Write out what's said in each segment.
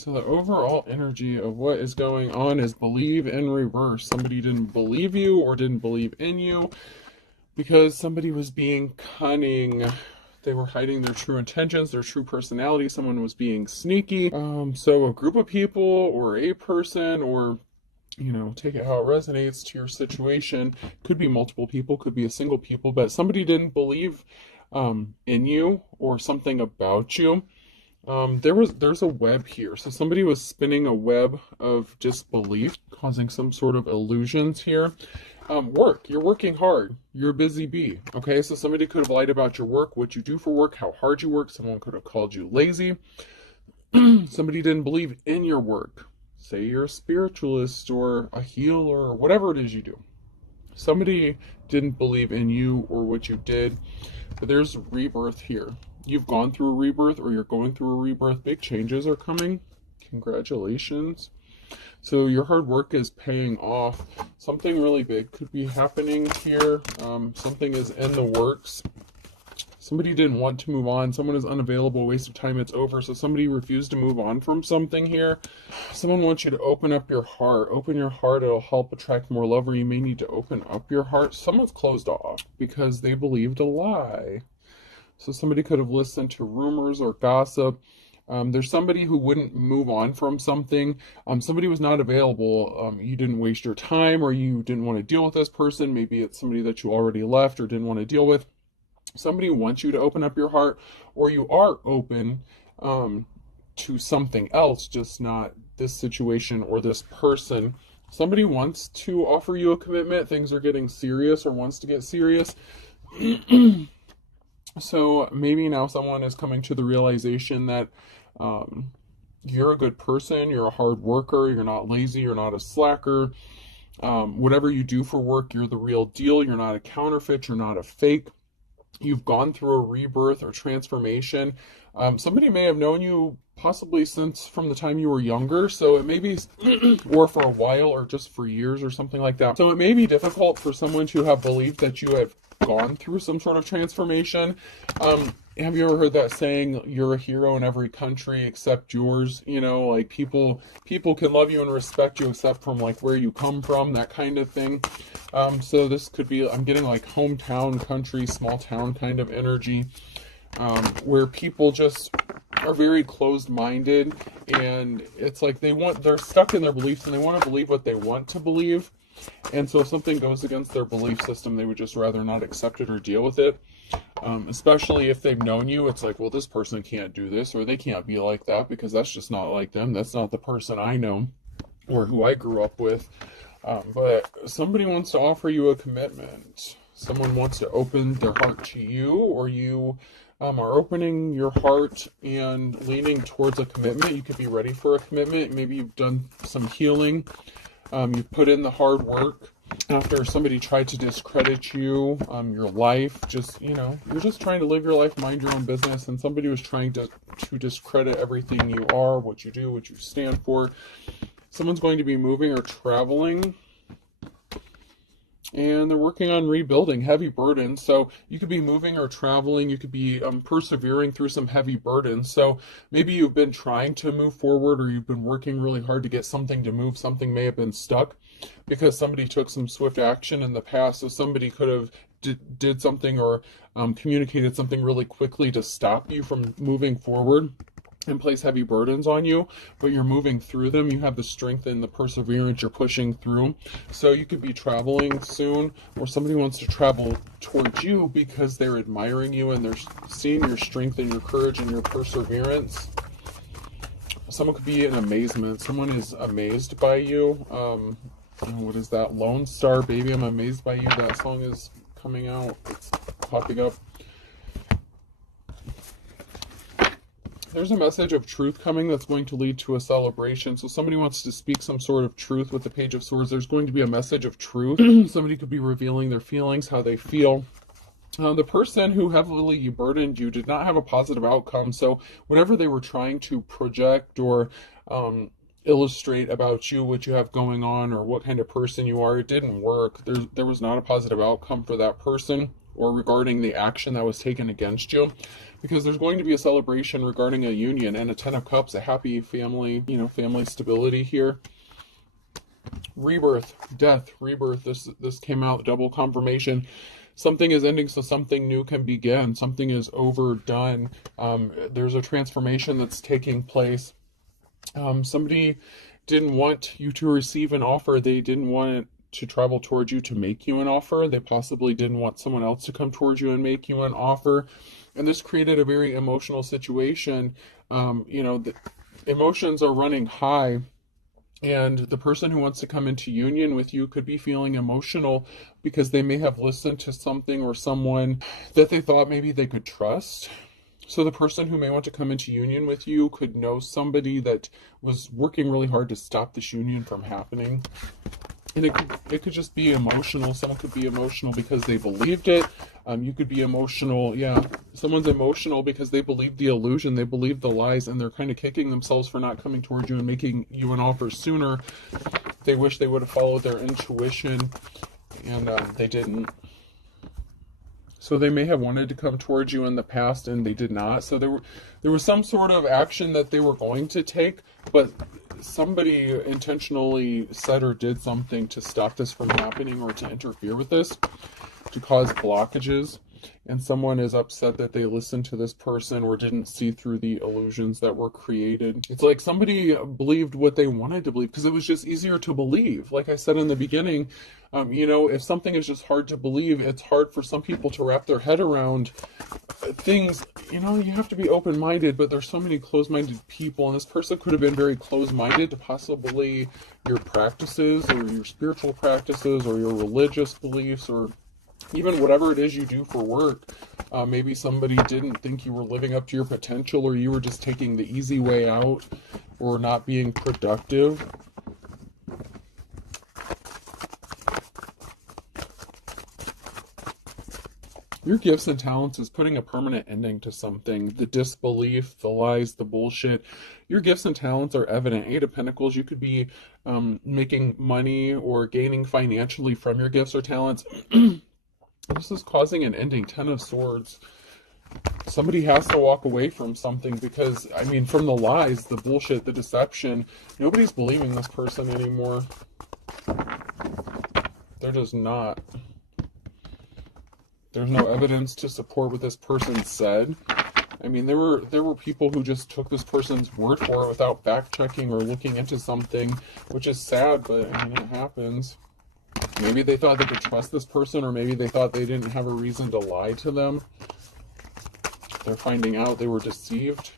So the overall energy of what is going on is believe in reverse. Somebody didn't believe you or didn't believe in you because somebody was being cunning. They were hiding their true intentions, their true personality. Someone was being sneaky. So a group of people or a person, or take it how it resonates to your situation. Could be multiple people, could be a single people, but somebody didn't believe in you or something about you. There's a web here. So somebody was spinning a web of disbelief, causing some sort of illusions here. You're working hard. You're a busy bee. Okay, so somebody could have lied about your work, what you do for work, how hard you work. Someone could have called you lazy. Somebody didn't believe in your work. Say you're a spiritualist or a healer or whatever it is you do. Somebody didn't believe in you or what you did. But there's rebirth here. You've gone through a rebirth or you're going through a rebirth. Big changes are coming. Congratulations. So your hard work is paying off. Something really big could be happening here. Something is in the works. Somebody didn't want to move on. Someone is unavailable, waste of time, it's over. So somebody refused to move on from something here. Someone wants you to open up your heart. Open your heart, it'll help attract more love, or you may need to open up your heart. Someone's closed off because they believed a lie. So somebody could have listened to rumors or gossip. There's somebody who wouldn't move on from something. Somebody was not available. You didn't waste your time, or you didn't want to deal with this person. Maybe it's somebody that you already left or didn't want to deal with. Somebody wants you to open up your heart, or you are open to something else, just not this situation or this person. Somebody wants to offer you a commitment. Things are getting serious or wants to get serious. So maybe now someone is coming to the realization that you're a good person, you're a hard worker, you're not lazy, you're not a slacker. Whatever you do for work, you're the real deal. You're not a counterfeit, you're not a fake. You've gone through a rebirth or transformation. Somebody may have known you possibly since from the time you were younger, so it may be, or for a while, or just for years or something like that. So it may be difficult for someone to have believed that you have gone through some sort of transformation. Have you ever heard that saying, you're a hero in every country except yours? Like people can love you and respect you except from like where you come from, that kind of thing. So this could be, I'm getting like hometown, country, small town kind of energy, where people just are very closed-minded, and it's like they're stuck in their beliefs and they want to believe what they want to believe. And so if something goes against their belief system, they would just rather not accept it or deal with it. Especially if they've known you, it's like, well, this person can't do this, or they can't be like that because that's just not like them. That's not the person I know or who I grew up with. But somebody wants to offer you a commitment. Someone wants to open their heart to you, or you are opening your heart and leaning towards a commitment. You could be ready for a commitment. Maybe you've done some healing. You've put in the hard work after somebody tried to discredit you, your life. You're just trying to live your life, mind your own business, and somebody was trying to discredit everything you are, what you do, what you stand for. Someone's going to be moving or traveling, and they're working on rebuilding, heavy burdens. So you could be moving or traveling. You could be persevering through some heavy burdens. So maybe you've been trying to move forward, or you've been working really hard to get something to move. Something may have been stuck because somebody took some swift action in the past. So somebody could have did something or communicated something really quickly to stop you from moving forward and place heavy burdens on you, but you're moving through them. You have the strength and the perseverance, you're pushing through. So you could be traveling soon, or somebody wants to travel towards you because they're admiring you and they're seeing your strength and your courage and your perseverance. Someone could be in amazement. Someone is amazed by you. What is that? Lone Star Baby, I'm amazed by you. That song is coming out. It's popping up. There's a message of truth coming that's going to lead to a celebration. So somebody wants to speak some sort of truth with the Page of Swords. There's going to be a message of truth. Somebody could be revealing their feelings, how they feel. The person who heavily burdened you did not have a positive outcome. So whatever they were trying to project or illustrate about you, what you have going on, or what kind of person you are, it didn't work. There was not a positive outcome for that person, or regarding the action that was taken against you. because there's going to be a celebration regarding a union and a Ten of Cups, a happy family, family stability here. Rebirth, death, rebirth. This came out, double confirmation. Something is ending so something new can begin. Something is overdone. There's a transformation that's taking place. Somebody didn't want you to receive an offer. They didn't want to travel towards you to make you an offer. They possibly didn't want someone else to come towards you and make you an offer. And this created a very emotional situation. The emotions are running high. And the person who wants to come into union with you could be feeling emotional because they may have listened to something or someone that they thought maybe they could trust. So the person who may want to come into union with you could know somebody that was working really hard to stop this union from happening. And it could just be emotional. Someone could be emotional because they believed it. You could be emotional. Yeah, someone's emotional because they believe the illusion. They believe the lies, and they're kind of kicking themselves for not coming towards you and making you an offer sooner. They wish they would have followed their intuition, and they didn't. So they may have wanted to come towards you in the past, and they did not. So there was some sort of action that they were going to take, but somebody intentionally said or did something to stop this from happening or to interfere with this, to cause blockages. And someone is upset that they listened to this person or didn't see through the illusions that were created. It's like somebody believed what they wanted to believe because it was just easier to believe. Like I said in the beginning, if something is just hard to believe, it's hard for some people to wrap their head around things. You have to be open-minded, but there's so many closed-minded people, and this person could have been very closed-minded to possibly your practices or your spiritual practices or your religious beliefs or even whatever it is you do for work. Maybe somebody didn't think you were living up to your potential, or you were just taking the easy way out or not being productive. Your gifts and talents is putting a permanent ending to something. The disbelief, the lies, the bullshit. Your gifts and talents are evident. Eight of Pentacles, you could be making money or gaining financially from your gifts or talents. This is causing an ending. Ten of Swords. Somebody has to walk away from something because, from the lies, the bullshit, the deception, nobody's believing this person anymore. They're just not. There's no evidence to support what this person said. There were people who just took this person's word for it without fact-checking or looking into something, which is sad, but it happens. Maybe they thought they could trust this person, or maybe they thought they didn't have a reason to lie to them. They're finding out they were deceived.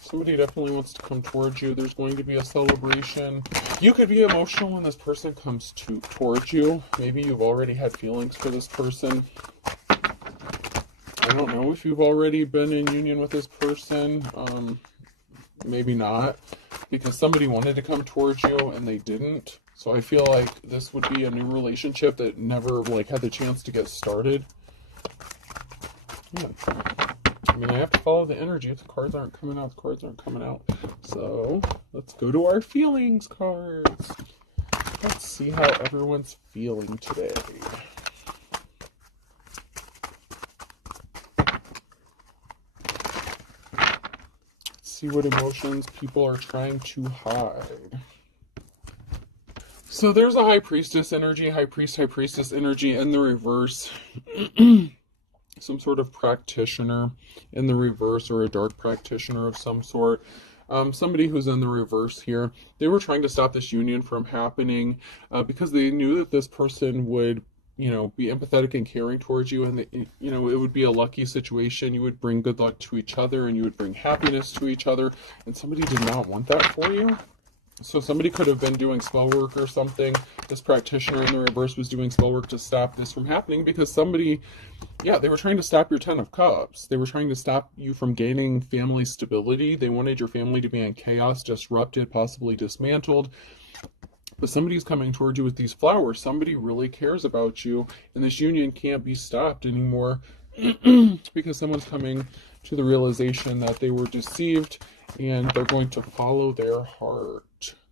Somebody definitely wants to come towards you. There's going to be a celebration. You could be emotional when this person comes towards you. Maybe you've already had feelings for this person. I don't know if you've already been in union with this person. Maybe not, because somebody wanted to come towards you and they didn't. So I feel like this would be a new relationship that never had the chance to get started. Yeah. I have to follow the energy. If the cards aren't coming out, the cards aren't coming out. So let's go to our feelings cards. Let's see how everyone's feeling today. See what emotions people are trying to hide. So there's a High Priestess energy, High Priestess energy in the reverse. Some sort of practitioner in the reverse, or a dark practitioner of some sort. Somebody who's in the reverse here. They were trying to stop this union from happening because they knew that this person would be empathetic and caring towards you, and it would be a lucky situation. You would bring good luck to each other, and you would bring happiness to each other, and somebody did not want that for you. So somebody could have been doing spell work or something. This practitioner in the reverse was doing spell work to stop this from happening because somebody, they were trying to stop your Ten of Cups. They were trying to stop you from gaining family stability. They wanted your family to be in chaos, disrupted, possibly dismantled. But somebody's coming towards you with these flowers. Somebody really cares about you, and this union can't be stopped anymore because someone's coming to the realization that they were deceived, and they're going to follow their heart.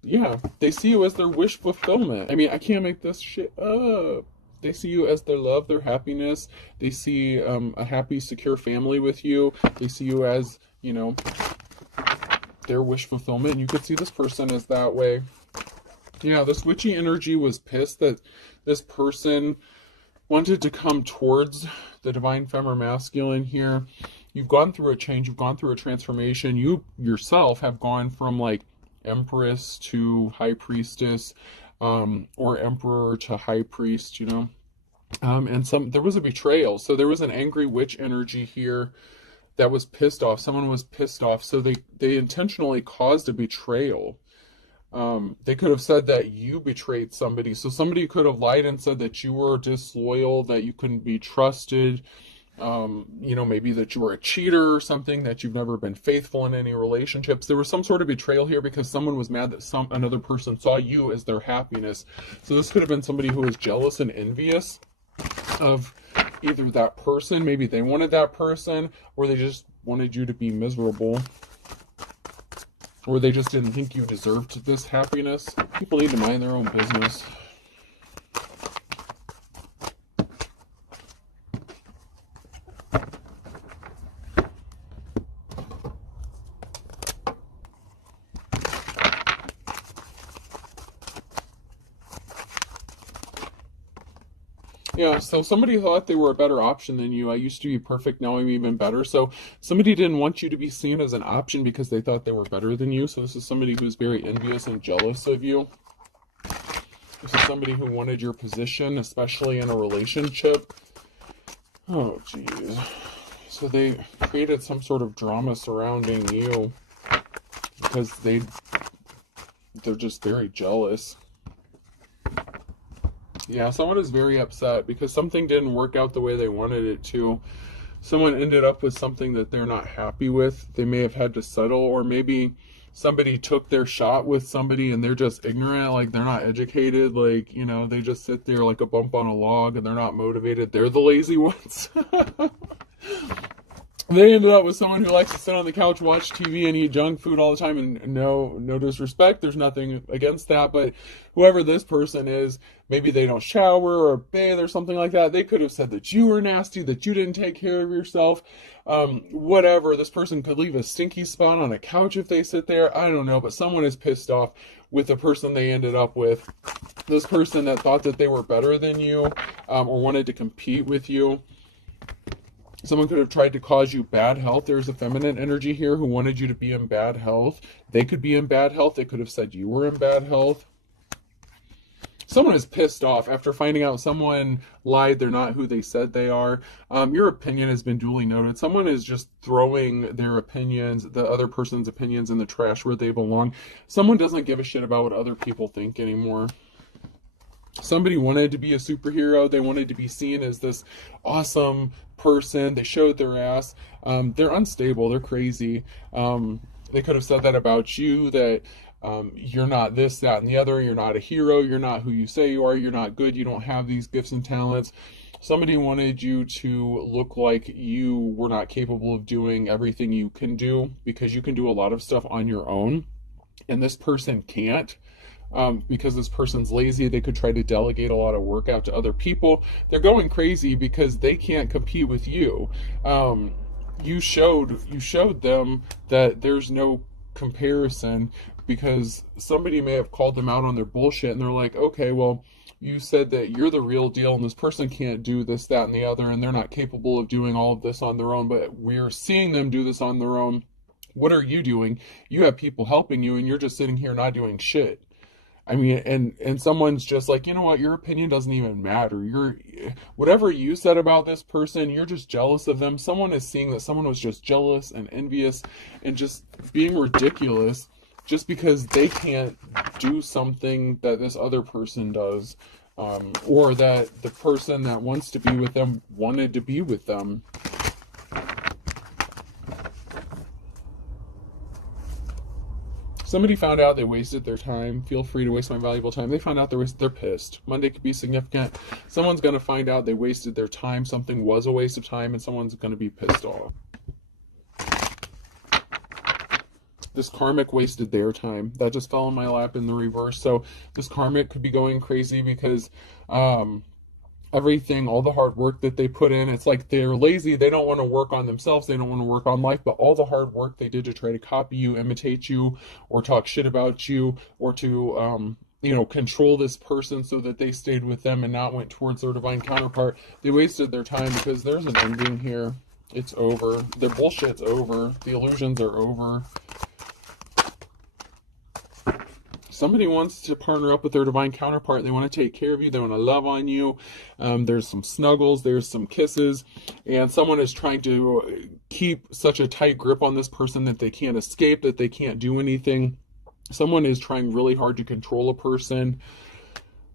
Yeah, they see you as their wish fulfillment. I mean, I can't make this shit up. They see you as their love, their happiness. They see a happy, secure family with you. They see you as, you know, their wish fulfillment. And you could see this person as that way. Yeah, this witchy energy was pissed that this person wanted to come towards the divine feminine masculine here. You've gone through a change. You've gone through a transformation. You yourself have gone from like empress to high priestess, or emperor to high priest, you know. And there was a betrayal. So there was an angry witch energy here that was pissed off. Someone was pissed off. So they intentionally caused a betrayal. They could have said that you betrayed somebody. So somebody could have lied and said that you were disloyal, that you couldn't be trusted. You know, maybe that you were a cheater or something, that you've never been faithful in any relationships. There was some sort of betrayal here because someone was mad that another person saw you as their happiness. So this could have been somebody who was jealous and envious of either that person, maybe they wanted that person, or they just wanted you to be miserable, or they just didn't think you deserved this happiness. People need to mind their own business. Yeah, so somebody thought they were a better option than you. I used to be perfect, now I'm even better. So somebody didn't want you to be seen as an option because they thought they were better than you. So this is somebody who's very envious and jealous of you. This is somebody who wanted your position, especially in a relationship. Oh, jeez. So they created some sort of drama surrounding you because they're just very jealous. Yeah, someone is very upset because something didn't work out the way they wanted it to. Someone ended up with something that they're not happy with. They may have had to settle, or maybe somebody took their shot with somebody and they're just ignorant, like they're not educated, like, you know, they just sit there like a bump on a log and they're not motivated. They're the lazy ones. They ended up with someone who likes to sit on the couch, watch TV, and eat junk food all the time. And no disrespect, there's nothing against that. But whoever this person is, maybe they don't shower or bathe or something like that. They could have said that you were nasty, that you didn't take care of yourself. Whatever. This person could leave a stinky spot on a couch if they sit there. I don't know. But someone is pissed off with the person they ended up with. This person that thought that they were better than you, or wanted to compete with you. Someone could have tried to cause you bad health. There's a feminine energy here who wanted you to be in bad health. They could be in bad health. They could have said you were in bad health. Someone is pissed off after finding out someone lied, they're not who they said they are. Your opinion has been duly noted. Someone is just throwing their opinions, the other person's opinions, in the trash where they belong. Someone doesn't give a shit about what other people think anymore. Somebody wanted to be a superhero. They wanted to be seen as this awesome person. They showed their ass. They're unstable. They're crazy. They could have said that about you, that you're not this, that, and the other. You're not a hero. You're not who you say you are. You're not good. You don't have these gifts and talents. Somebody wanted you to look like you were not capable of doing everything you can do, because you can do a lot of stuff on your own, and this person can't. Because this person's lazy, they could try to delegate a lot of work out to other people. They're going crazy because they can't compete with you. You showed them that there's no comparison, because somebody may have called them out on their bullshit, and they're like, okay, well, you said that you're the real deal and this person can't do this, that, and the other, and they're not capable of doing all of this on their own, but we're seeing them do this on their own. What are you doing? You have people helping you, and you're just sitting here not doing shit. I mean, and someone's just like, you know what, your opinion doesn't even matter. Whatever you said about this person, you're just jealous of them. Someone is seeing that someone was just jealous and envious and just being ridiculous just because they can't do something that this other person does, or that the person that wants to be with them wanted to be with them. Somebody found out they wasted their time. Feel free to waste my valuable time. They found out they're pissed. Monday could be significant. Someone's going to find out they wasted their time. Something was a waste of time, and someone's going to be pissed off. This karmic wasted their time. That just fell in my lap in the reverse. So this karmic could be going crazy because everything, all the hard work that they put in, it's like they're lazy. They don't want to work on themselves. They don't want to work on life. But all the hard work they did to try to copy you, imitate you, or talk shit about you, or to control this person so that they stayed with them and not went towards their divine counterpart. They wasted their time because there's an ending here. It's over. Their bullshit's over. The illusions are over. Somebody wants to partner up with their divine counterpart. They want to take care of you. They want to love on you. There's some snuggles. There's some kisses. And someone is trying to keep such a tight grip on this person that they can't escape, that they can't do anything. Someone is trying really hard to control a person.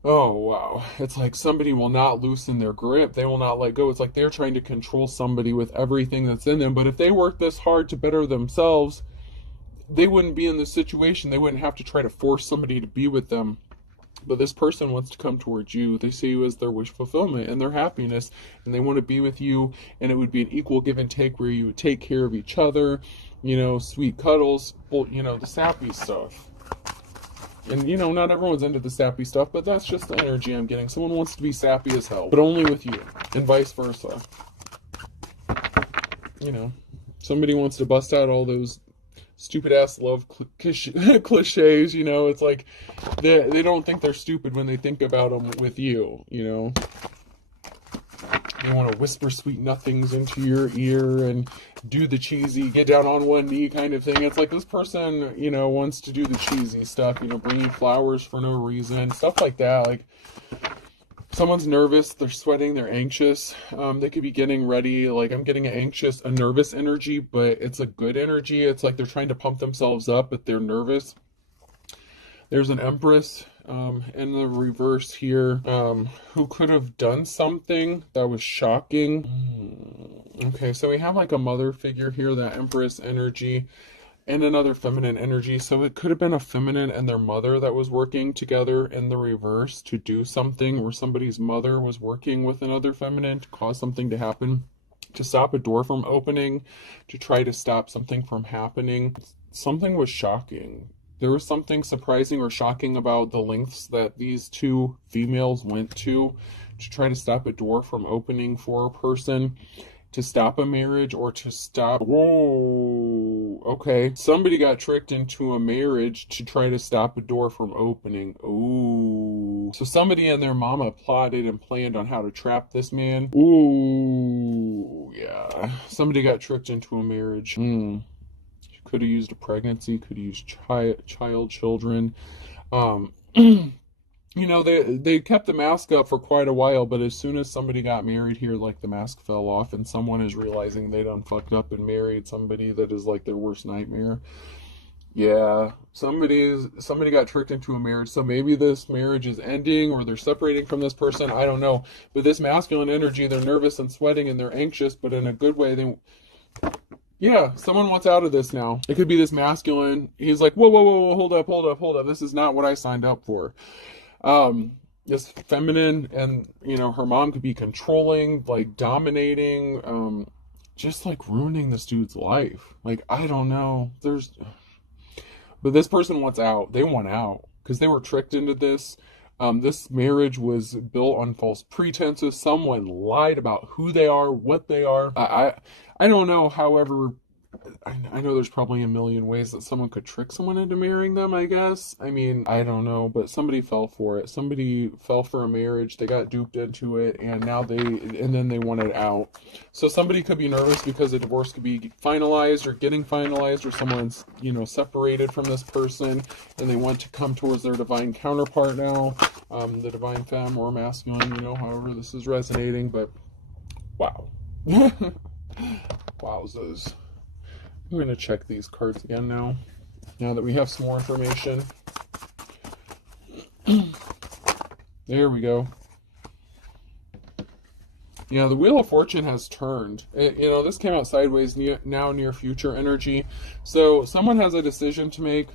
Oh, wow. It's like somebody will not loosen their grip. They will not let go. It's like they're trying to control somebody with everything that's in them. But if they work this hard to better themselves, they wouldn't be in this situation. They wouldn't have to try to force somebody to be with them. But this person wants to come towards you. They see you as their wish fulfillment and their happiness. And they want to be with you. And it would be an equal give and take where you would take care of each other. Sweet cuddles. The sappy stuff. And, not everyone's into the sappy stuff, but that's just the energy I'm getting. Someone wants to be sappy as hell, but only with you, and vice versa. Somebody wants to bust out all those stupid-ass love cliches, It's like they don't think they're stupid when they think about them with you, They want to whisper sweet nothings into your ear and do the cheesy, get down on one knee kind of thing. It's like this person, wants to do the cheesy stuff, bring you flowers for no reason, stuff like that. Like, someone's nervous, they're sweating, they're anxious. They could be getting ready. Like, I'm getting a nervous energy, but it's a good energy. It's like they're trying to pump themselves up, but they're nervous. There's an Empress in the reverse here who could have done something that was shocking. Okay, so we have like a mother figure here, that Empress energy, and another feminine energy. So it could have been a feminine and their mother that was working together in the reverse to do something, where somebody's mother was working with another feminine to cause something to happen, to stop a door from opening, to try to stop something from happening. Something was shocking. There was something surprising or shocking about the lengths that these two females went to try to stop a door from opening for a person, to stop a marriage, or to stop... Whoa, okay. Somebody got tricked into a marriage to try to stop a door from opening. Ooh. So somebody and their mama plotted and planned on how to trap this man. Ooh, yeah. Somebody got tricked into a marriage. Could have used a pregnancy, could have used children. They kept the mask up for quite a while, but as soon as somebody got married here, like, the mask fell off, and someone is realizing they done fucked up and married somebody that is like their worst nightmare. Yeah, somebody got tricked into a marriage. So maybe this marriage is ending, or they're separating from this person. I don't know. But this masculine energy, they're nervous and sweating and they're anxious, but in a good way. Yeah, someone wants out of this now. It could be this masculine. He's like, whoa, hold up. This is not what I signed up for. This feminine, and, her mom could be controlling, like, dominating, just, like, ruining this dude's life. Like, I don't know. But this person wants out. They want out because they were tricked into this. This marriage was built on false pretenses. Someone lied about who they are, what they are. I don't know. However, I know there's probably a million ways that someone could trick someone into marrying them, I guess. I mean, I don't know, but somebody fell for it. Somebody fell for a marriage. They got duped into it, and then they wanted out. So somebody could be nervous because a divorce could be finalized or getting finalized, or someone's, separated from this person, and they want to come towards their divine counterpart now, the divine femme or masculine, however this is resonating, but wow. Wowzers. I'm going to check these cards again now that we have some more information. There we go. The Wheel of Fortune has turned. This came out sideways, near future energy. So someone has a decision to make.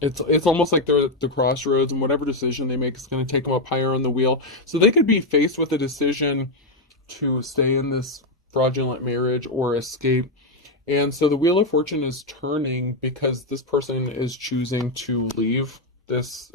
It's almost like they're at the crossroads, and whatever decision they make is going to take them up higher on the wheel. So they could be faced with a decision to stay in this fraudulent marriage or escape. And so the Wheel of Fortune is turning because this person is choosing to leave this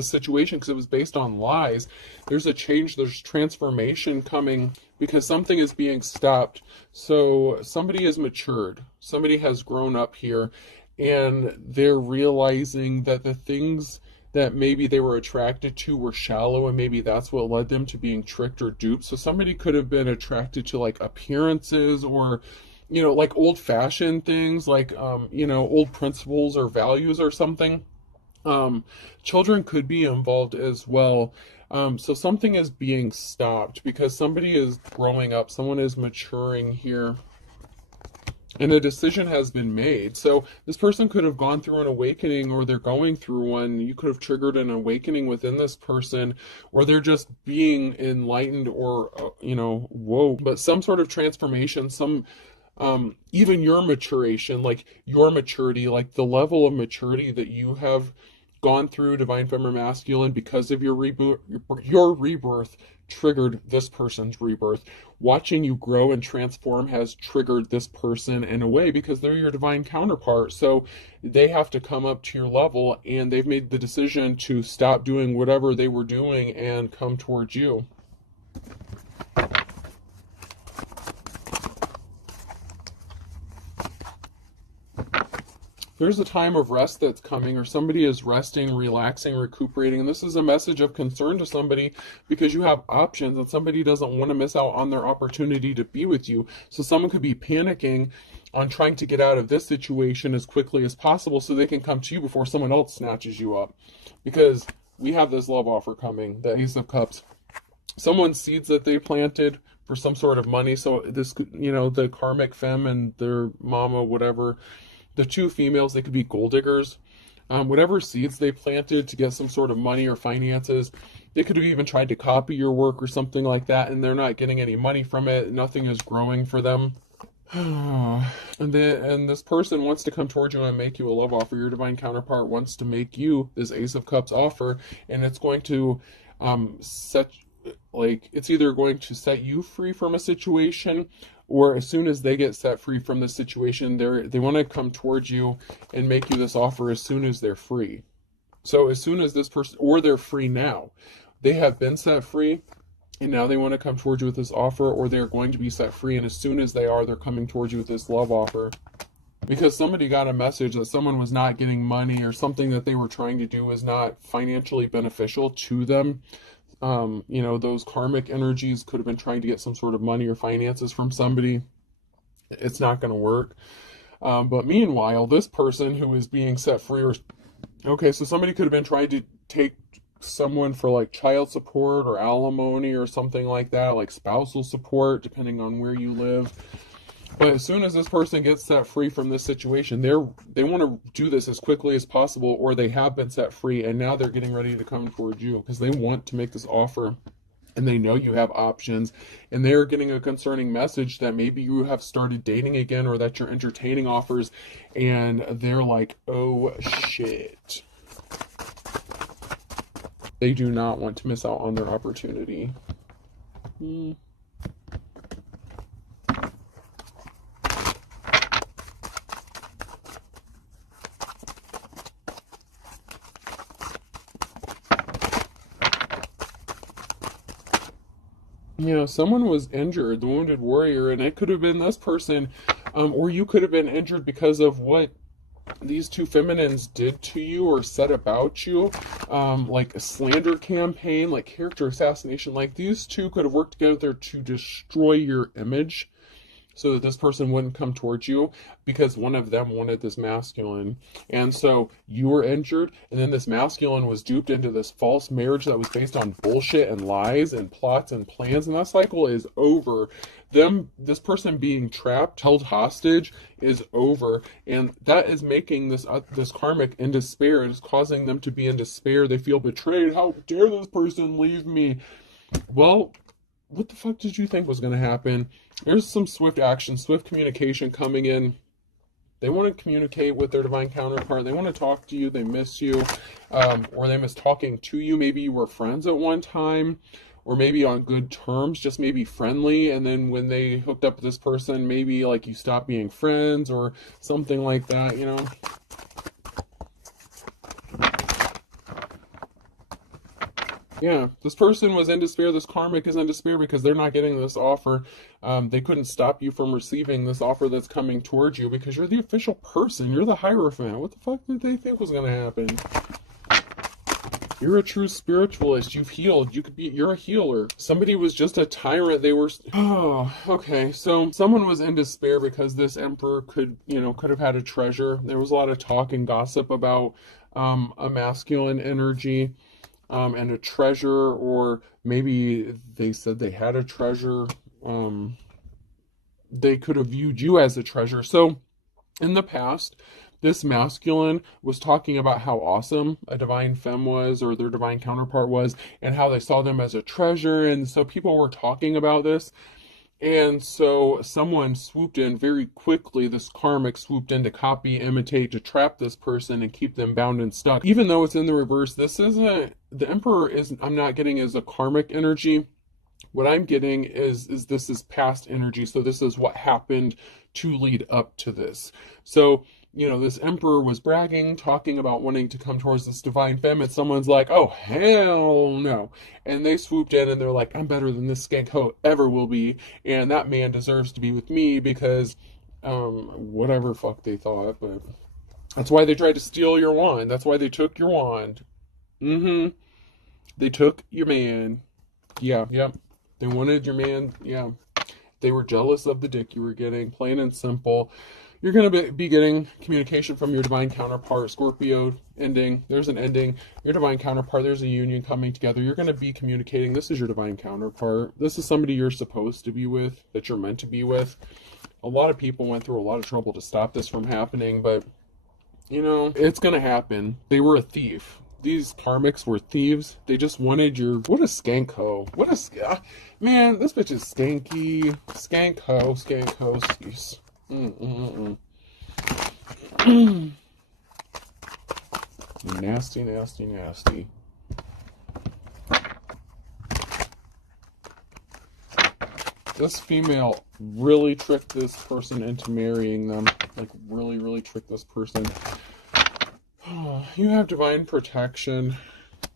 situation because it was based on lies. There's a change, there's transformation coming because something is being stopped. So somebody has matured, somebody has grown up here, and they're realizing that the things that maybe they were attracted to were shallow, and maybe that's what led them to being tricked or duped. So somebody could have been attracted to like appearances, or like old-fashioned things, like old principles or values or something. Children could be involved as well. So something is being stopped because somebody is growing up, someone is maturing here, and a decision has been made. So this person could have gone through an awakening, or they're going through one. You could have triggered an awakening within this person, or they're just being enlightened, or woke. But some sort of transformation, even your maturation, like your maturity, like the level of maturity that you have gone through, divine feminine masculine, because of your rebirth triggered this person's rebirth. Watching you grow and transform has triggered this person in a way because they're your divine counterpart. So they have to come up to your level, and they've made the decision to stop doing whatever they were doing and come towards you. There's a time of rest that's coming, or somebody is resting, relaxing, recuperating. And this is a message of concern to somebody because you have options, and somebody doesn't want to miss out on their opportunity to be with you. So someone could be panicking on trying to get out of this situation as quickly as possible so they can come to you before someone else snatches you up. Because we have this love offer coming, the Ace of Cups. Someone's seeds that they planted for some sort of money. So this, the karmic femme and their mama, whatever, the two females, they could be gold diggers. Whatever seeds they planted to get some sort of money or finances, they could have even tried to copy your work or something like that, and they're not getting any money from it. Nothing is growing for them. and this person wants to come towards you and make you a love offer. Your divine counterpart wants to make you this Ace of Cups offer, and it's going to it's either going to set you free from a situation, or as soon as they get set free from the situation, they want to come towards you and make you this offer as soon as they're free. So as soon as this person, or they're free now, they have been set free, and now they want to come towards you with this offer, or they're going to be set free, and as soon as they are, they're coming towards you with this love offer. Because somebody got a message that someone was not getting money, or something that they were trying to do was not financially beneficial to them. Those karmic energies could have been trying to get some sort of money or finances from somebody. It's not going to work. But meanwhile, this person who is being set free, so somebody could have been trying to take someone for like child support or alimony or something like that, like spousal support, depending on where you live. But as soon as this person gets set free from this situation, they want to do this as quickly as possible, or they have been set free, and now they're getting ready to come towards you because they want to make this offer, and they know you have options, and they're getting a concerning message that maybe you have started dating again, or that you're entertaining offers, and they're like, oh shit. They do not want to miss out on their opportunity. Someone was injured, the wounded warrior, and it could have been this person, or you could have been injured because of what these two feminines did to you or said about you, like a slander campaign, like character assassination. Like these two could have worked together to destroy your image so that this person wouldn't come towards you, because one of them wanted this masculine. And so you were injured, and then this masculine was duped into this false marriage that was based on bullshit and lies and plots and plans, and that cycle is over. This person being trapped, held hostage, is over, and that is making this karmic in despair. It is causing them to be in despair. They feel betrayed. How dare this person leave me? Well, what the fuck did you think was going to happen? There's some swift action, swift communication coming in. They want to communicate with their divine counterpart. They want to talk to you. They miss you, or they miss talking to you. Maybe you were friends at one time, or maybe on good terms, just maybe friendly, and then when they hooked up with this person, maybe like you stopped being friends or something like that, you know. Yeah, this person was in despair. This karmic is in despair because they're not getting this offer. They couldn't stop you from receiving this offer that's coming towards you because you're the official person. You're the Hierophant. What the fuck did they think was going to happen? You're a true spiritualist. You've healed. You're a healer. Somebody was just a tyrant. They were, oh, okay. So someone was in despair because this emperor could have had a treasure. There was a lot of talk and gossip about a masculine energy and a treasure, or maybe they said they had a treasure. They could have viewed you as a treasure. So in the past, this masculine was talking about how awesome a divine femme was, or their divine counterpart was, and how they saw them as a treasure. And so people were talking about this. And so someone swooped in very quickly. This karmic swooped in to copy, imitate, to trap this person and keep them bound and stuck. Even though it's in the reverse, this isn't, the emperor is, I'm not getting as a karmic energy. What I'm getting is this is past energy. So this is what happened to lead up to this. So, this emperor was bragging, talking about wanting to come towards this divine femme, and someone's like, oh, hell no. And they swooped in and they're like, I'm better than this skank hoe ever will be. And that man deserves to be with me because, whatever fuck they thought. But that's why they tried to steal your wand. That's why they took your wand. They took your man. Yeah, yep. They wanted your man. Yeah. They were jealous of the dick you were getting, plain and simple. You're going to be getting communication from your divine counterpart. Scorpio ending. There's an ending. Your divine counterpart, there's a union coming together. You're going to be communicating. This is your divine counterpart. This is somebody you're supposed to be with, that you're meant to be with. A lot of people went through a lot of trouble to stop this from happening, but, it's going to happen. They were a thief. These karmics were thieves. They just wanted your... What a skank hoe. Man, this bitch is skanky. Skank hoe. Skank hoe. Nasty, nasty, nasty. This female really tricked this person into marrying them. Like, really, really tricked this person. You have divine protection.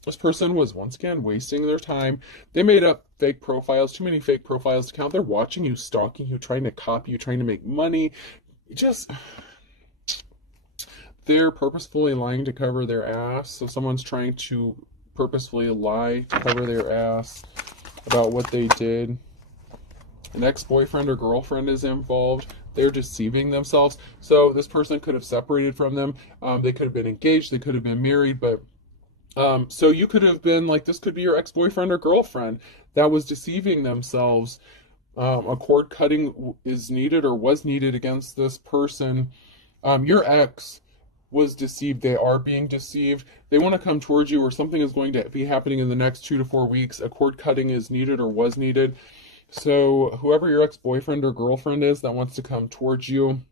This person was, once again, wasting their time. They made up fake profiles, too many fake profiles to count. They're watching you, stalking you, trying to copy you, trying to make money. They're purposefully lying to cover their ass. So someone's trying to purposefully lie to cover their ass about what they did. An ex-boyfriend or girlfriend is involved. They're deceiving themselves. So this person could have separated from them. They could have been engaged. They could have been married. But so you could have been like, this could be your ex-boyfriend or girlfriend that was deceiving themselves. A cord cutting is needed or was needed against this person. Your ex was deceived. They are being deceived. They want to come towards you, or something is going to be happening in the next 2 to 4 weeks. A cord cutting is needed or was needed. So whoever your ex-boyfriend or girlfriend is that wants to come towards you.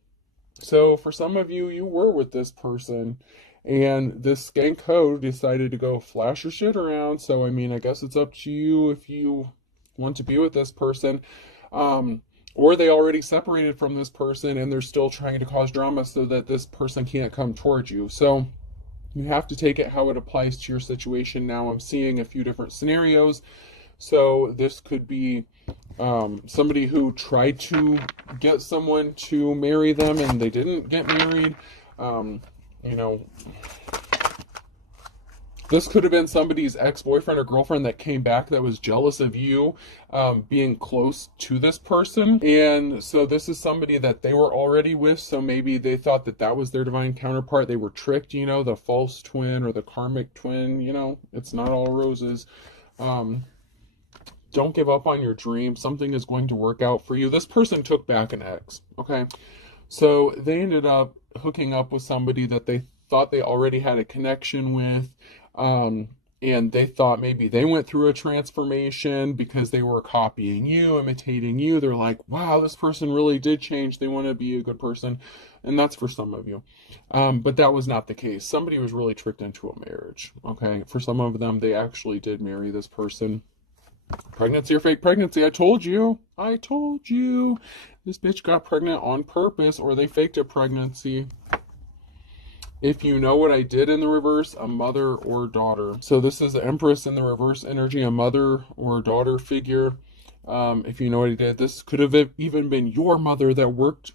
So for some of you, you were with this person, and this skank hoe decided to go flash your shit around. So, I mean, I guess it's up to you if you want to be with this person. Or they already separated from this person and they're still trying to cause drama so that this person can't come towards you. So you have to take it how it applies to your situation. Now I'm seeing a few different scenarios. So this could be somebody who tried to get someone to marry them and they didn't get married. This could have been somebody's ex-boyfriend or girlfriend that came back that was jealous of you being close to this person. And so this is somebody that they were already with. So maybe they thought that that was their divine counterpart. They were tricked, the false twin or the karmic twin. It's not all roses. Don't give up on your dream. Something is going to work out for you. This person took back an ex. Okay. So they ended up hooking up with somebody that they thought they already had a connection with. And they thought maybe they went through a transformation because they were copying you, imitating you. They're like, wow, this person really did change. They want to be a good person. And that's for some of you. But that was not the case. Somebody was really tricked into a marriage. Okay. For some of them, they actually did marry this person. Pregnancy or fake pregnancy? I told you. I told you. This bitch got pregnant on purpose, or they faked a pregnancy. If you know what I did in the reverse, a mother or daughter. So this is the Empress in the reverse energy, a mother or daughter figure. If you know what I did, this could have even been your mother that worked,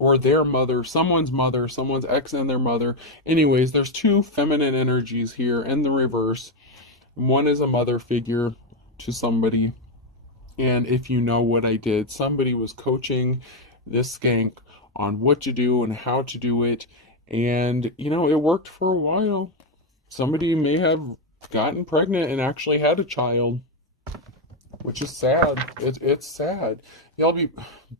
or their mother, someone's ex and their mother. Anyways, there's two feminine energies here in the reverse. One is a mother figure to somebody. And if you know what I did, somebody was coaching this skank on what to do and how to do it. And, you know, it worked for a while. Somebody may have gotten pregnant and actually had a child, which is sad. It's sad. Y'all be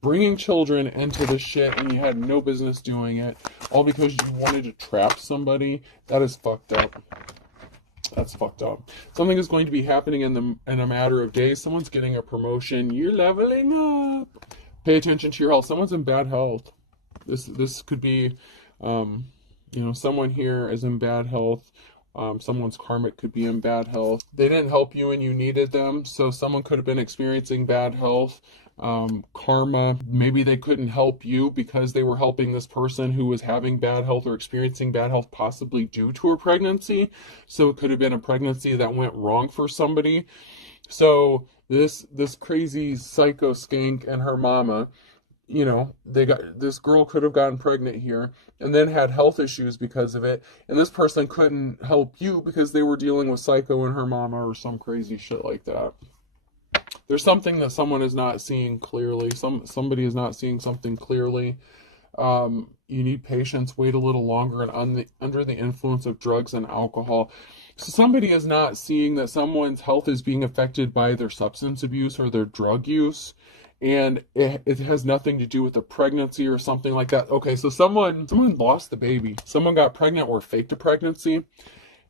bringing children into this shit and you had no business doing it, all because you wanted to trap somebody. That is fucked up. That's fucked up. Something is going to be happening in a matter of days. Someone's getting a promotion. You're leveling up. Pay attention to your health. Someone's in bad health. This could be, you know, someone here is in bad health. Someone's karmic could be in bad health. They didn't help you and you needed them. So someone could have been experiencing bad health. Karma, maybe they couldn't help you because they were helping this person who was having bad health or experiencing bad health, possibly due to a pregnancy. So it could have been a pregnancy that went wrong for somebody. So this crazy psycho skank and her mama, you know, this girl could have gotten pregnant here and then had health issues because of it, and this person couldn't help you because they were dealing with psycho and her mama or some crazy shit like that. There's something that someone is not seeing clearly. Somebody is not seeing something clearly. You need patience. Wait a little longer. And under the influence of drugs and alcohol. So somebody is not seeing that someone's health is being affected by their substance abuse or their drug use. And it has nothing to do with a pregnancy or something like that. Okay, so someone lost the baby. Someone got pregnant or faked a pregnancy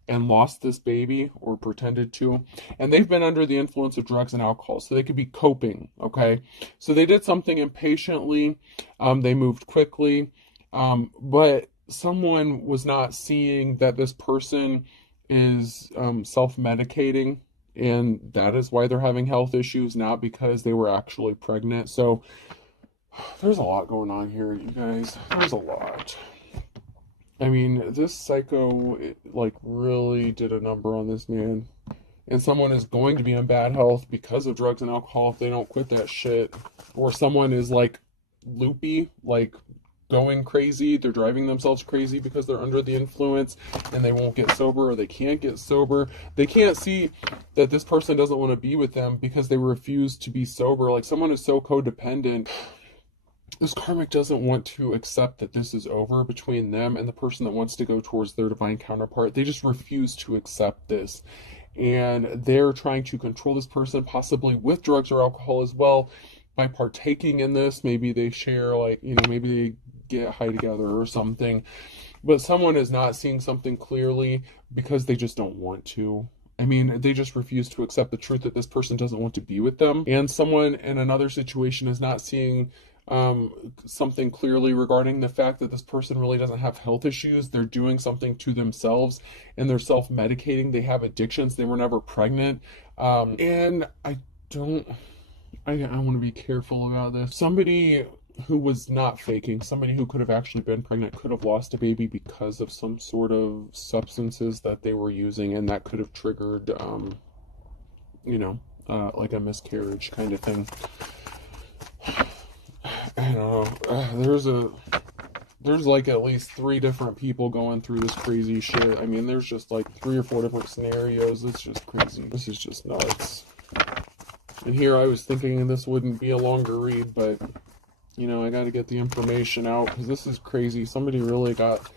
and lost this baby or pretended to, and they've been under the influence of drugs and alcohol, so they could be coping. Okay, so they did something impatiently, they moved quickly, but someone was not seeing that this person is self-medicating, and that is why they're having health issues, not because they were actually pregnant. So there's a lot going on here, you guys. There's a lot. I mean, this psycho, like, really did a number on this man. And someone is going to be in bad health because of drugs and alcohol if they don't quit that shit. Or someone is, like, loopy, like, going crazy. They're driving themselves crazy because they're under the influence and they won't get sober, or they can't get sober. They can't see that this person doesn't want to be with them because they refuse to be sober. Like, someone is so codependent. This karmic doesn't want to accept that this is over between them and the person that wants to go towards their divine counterpart. They just refuse to accept this. And they're trying to control this person, possibly with drugs or alcohol as well, by partaking in this. Maybe they share, like, you know, maybe they get high together or something. But someone is not seeing something clearly because they just don't want to. I mean, they just refuse to accept the truth that this person doesn't want to be with them. And someone in another situation is not seeing something clearly regarding the fact that this person really doesn't have health issues. They're doing something to themselves and they're self-medicating. They have addictions. They were never pregnant. And I want to be careful about this. Somebody who was not faking, somebody who could have actually been pregnant, could have lost a baby because of some sort of substances that they were using, and that could have triggered, you know, like a miscarriage kind of thing. I don't know. There's like at least 3 different people going through this crazy shit. I mean, there's just like 3 or 4 different scenarios. It's just crazy. This is just nuts. And here I was thinking this wouldn't be a longer read, but, you know, I got to get the information out because this is crazy. Somebody really got,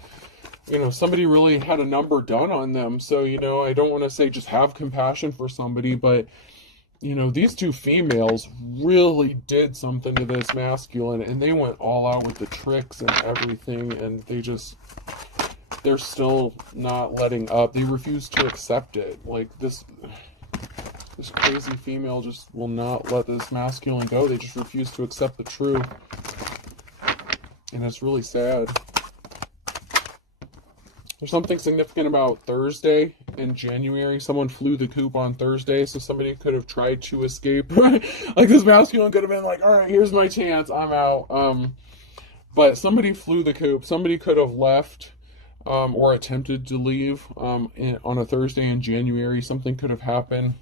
you know, somebody really had a number done on them. So, you know, I don't want to say just have compassion for somebody, but, you know, these 2 females really did something to this masculine, and they went all out with the tricks and everything, and they're still not letting up. They refuse to accept it. Like, this crazy female just will not let this masculine go. They just refuse to accept the truth. And it's really sad. There's something significant about Thursday in January. Someone flew the coop on Thursday, so somebody could have tried to escape. Like this masculine could have been like, all right, here's my chance, I'm out. But somebody flew the coop. Somebody could have left or attempted to leave on a Thursday in January. Something could have happened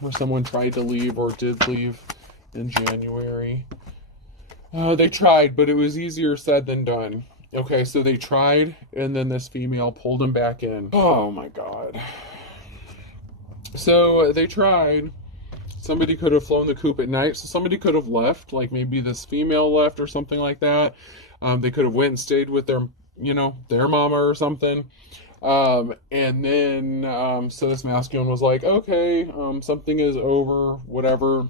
where someone tried to leave or did leave in January. They tried, but it was easier said than done. Okay, so they tried, and then this female pulled him back in. Oh my God. So they tried. Somebody could have flown the coop at night, so somebody could have left, like maybe this female left or something like that. They could have went and stayed with their, their mama or something. And then, so this masculine was like, okay, something is over, whatever.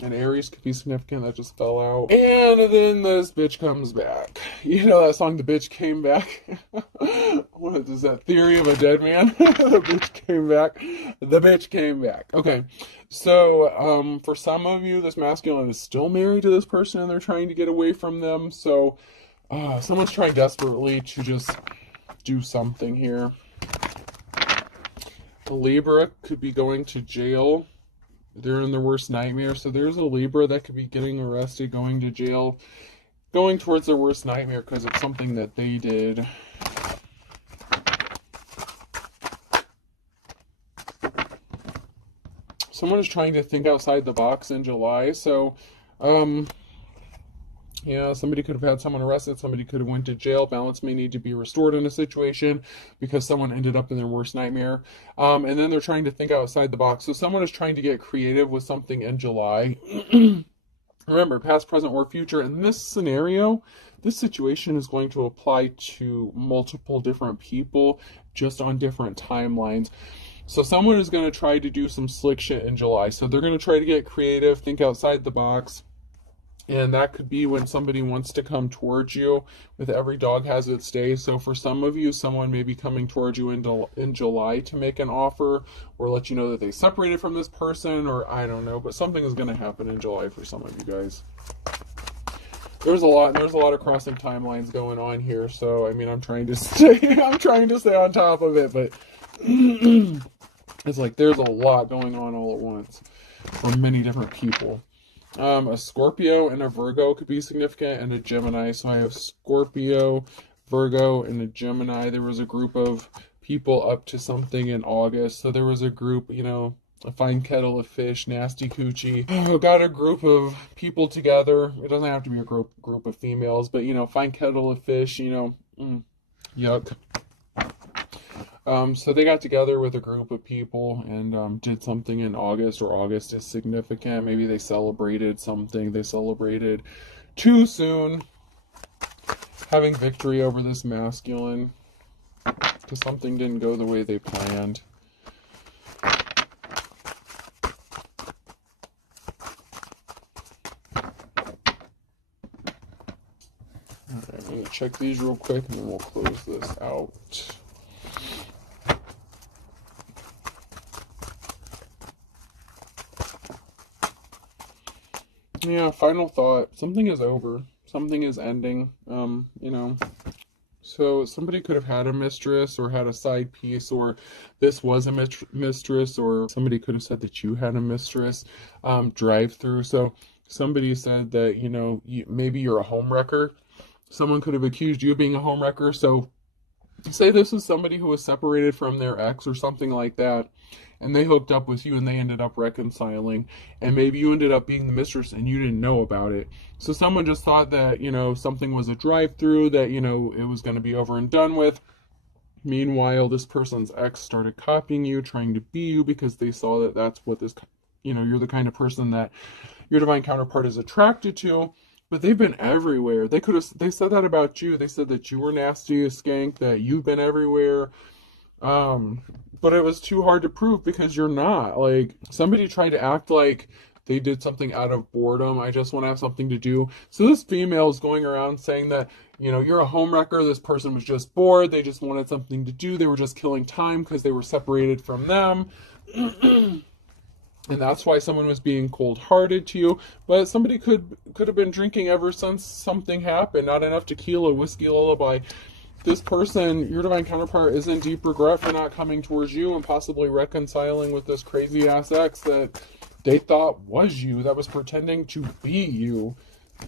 And Aries could be significant, that just fell out. And then this bitch comes back. You know that song, The Bitch Came Back? What is that, Theory of a Dead Man? The bitch came back. The bitch came back. Okay, so for some of you, this masculine is still married to this person and they're trying to get away from them. So someone's trying desperately to just do something here. A Libra could be going to jail. They're in their worst nightmare. So there's a Libra that could be getting arrested, going to jail, going towards their worst nightmare because it's something that they did. Someone is trying to think outside the box in July. So, yeah, somebody could have had someone arrested. Somebody could have went to jail. Balance may need to be restored in a situation because someone ended up in their worst nightmare. And then they're trying to think outside the box. So someone is trying to get creative with something in July. Remember, past, present, or future. In this scenario, this situation is going to apply to multiple different people just on different timelines. So someone is going to try to do some slick shit in July. So they're going to try to get creative, think outside the box. And that could be when somebody wants to come towards you. With every dog has its day. So for some of you, someone may be coming towards you in July to make an offer or let you know that they separated from this person, or I don't know. But something is going to happen in July for some of you guys. There's a lot of crossing timelines going on here. So I mean, I'm trying to stay on top of it, but it's like there's a lot going on all at once for many different people. A Scorpio and a Virgo could be significant, and a Gemini. So I have Scorpio, Virgo, and a Gemini. There was a group of people up to something in August. So there was a group, a fine kettle of fish, nasty coochie. Got a group of people together. It doesn't have to be a group of females, but, fine kettle of fish, yuck. So they got together with a group of people and did something in August, or August is significant. Maybe they celebrated something. They celebrated too soon, having victory over this masculine because something didn't go the way they planned. Alright, I'm going to check these real quick and then we'll close this out. Yeah, final thought. Something is over. Something is ending. So somebody could have had a mistress or had a side piece, or this was a mistress, or somebody could have said that you had a mistress. Drive through. So somebody said that, maybe you're a homewrecker. Someone could have accused you of being a homewrecker. So say this is somebody who was separated from their ex or something like that, and they hooked up with you and they ended up reconciling, and maybe you ended up being the mistress and you didn't know about it. So someone just thought that, something was a drive-through, that, it was going to be over and done with. Meanwhile, this person's ex started copying you, trying to be you, because they saw that that's what this, you're the kind of person that your divine counterpart is attracted to. But they've been everywhere. They said that about you. They said that you were nasty, a skank, that you've been everywhere. But it was too hard to prove because you're not. Like, somebody tried to act like they did something out of boredom. I just want to have something to do. So this female is going around saying that, you're a homewrecker. This person was just bored. They just wanted something to do. They were just killing time because they were separated from them. And that's why someone was being cold-hearted to you. But somebody could have been drinking ever since something happened. Not enough tequila, whiskey, lullaby. this person, your divine counterpart, is in deep regret for not coming towards you and possibly reconciling with this crazy ass ex that they thought was you, that was pretending to be you.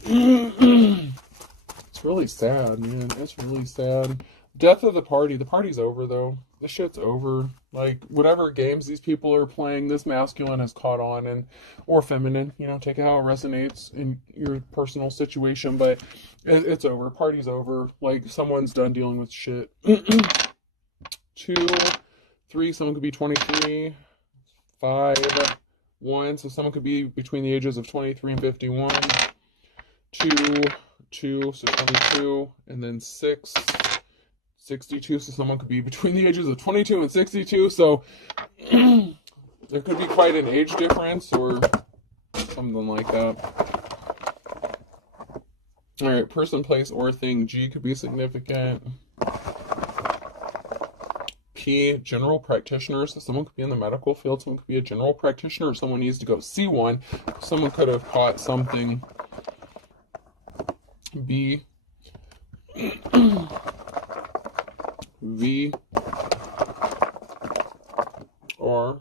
It's really sad, man. It's really sad. Death of the party. The party's over, though. This shit's over. Like, whatever games these people are playing, this masculine has caught on, and or feminine. You know, take it how it resonates in your personal situation, but it's over. Party's over. Like, someone's done dealing with shit. 2, 3, someone could be 23. 5, 1, so someone could be between the ages of 23 and 51. 2, so 22, and then 6, 62, so someone could be between the ages of 22 and 62, so there could be quite an age difference or something like that. Alright, person, place, or thing. G could be significant. P, general practitioner, so someone could be in the medical field, someone could be a general practitioner, or someone needs to go see one. Someone could have caught something. B, V, or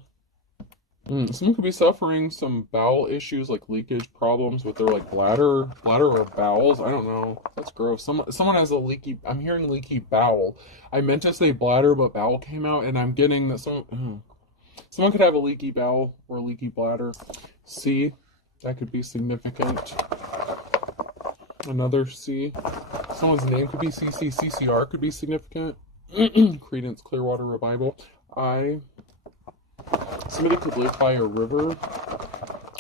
someone could be suffering some bowel issues, like leakage problems with their like bladder or bowels. I don't know. That's gross. Someone has a leaky. I'm hearing leaky bowel. I meant to say bladder, but bowel came out, and I'm getting that someone could have a leaky bowel or leaky bladder. C, that could be significant. Another C. Someone's name could be CC. CCR could be significant. Credence Clearwater Revival. I. Somebody could live by a river.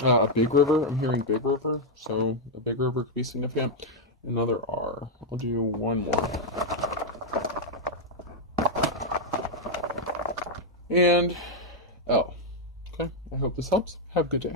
A big river. I'm hearing big river. So a big river could be significant. Another R. I'll do one more. And L. Okay. I hope this helps. Have a good day.